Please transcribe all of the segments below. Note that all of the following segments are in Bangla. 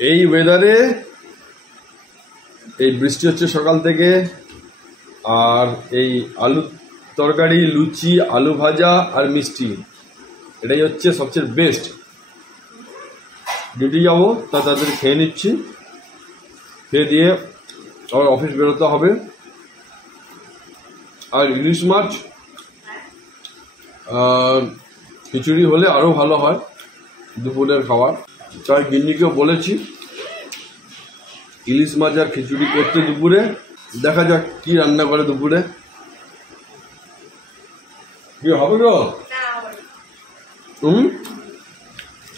এই ওয়েদারে এই বৃষ্টি হচ্ছে সকাল থেকে, আর এই আলু তরকারি, লুচি, আলু ভাজা আর মিষ্টি, এটাই হচ্ছে সবচেয়ে বেস্ট। ডিউটি যাবো, তাড়াতাড়ি খেয়ে নিচ্ছি, খেয়ে দিয়ে আবার অফিস বেরোতে হবে। আর ইলিশ মাছ খিচুড়ি হলে আরও ভালো হয় দুপুরের খাবার। তাই গিন্নিকেও বলেছি ইলিশ মাছ আর খিচুড়ি করতে দুপুরে। দেখা যাক কি রান্না করে দুপুরে, কি হবে গো।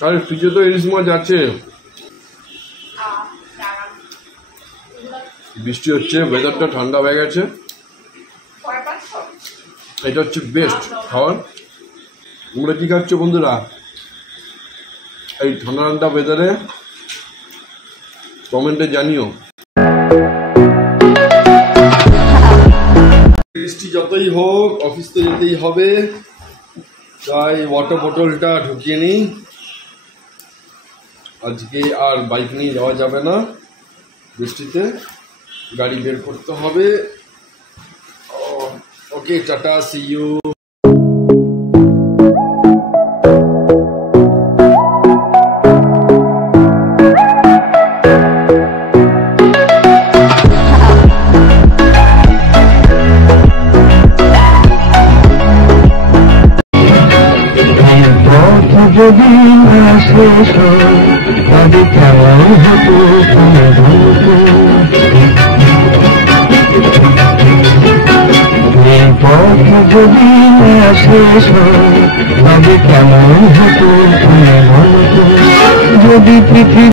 আরে ফ্রিজে তো ইলিশ মাছ আছে। বৃষ্টি হচ্ছে, ওয়েদারটা ঠান্ডা হয়ে গেছে, এটা হচ্ছে বেস্ট খাবার। তোমরা কি খাচ্ছ বন্ধুরা এই ঠান্ডা ঠান্ডা ওয়েদারে? কমেন্টে জানিও। বৃষ্টি যতই হোক অফিস তো যেতেই হবে, তাই ওয়াটার বোতলটা ঢুকিয়ে নিই। আজকে আর বাইক নিয়ে যাওয়া যাবে না, বৃষ্টিতে গাড়ি বের করতে হবে। ওকে, টাটা, সি ইউ। যদি না শেষ হয় তবে কেমন হতো এই পথ যদি না শেষ হয় তবে কেমন হতো যদি পৃথিবী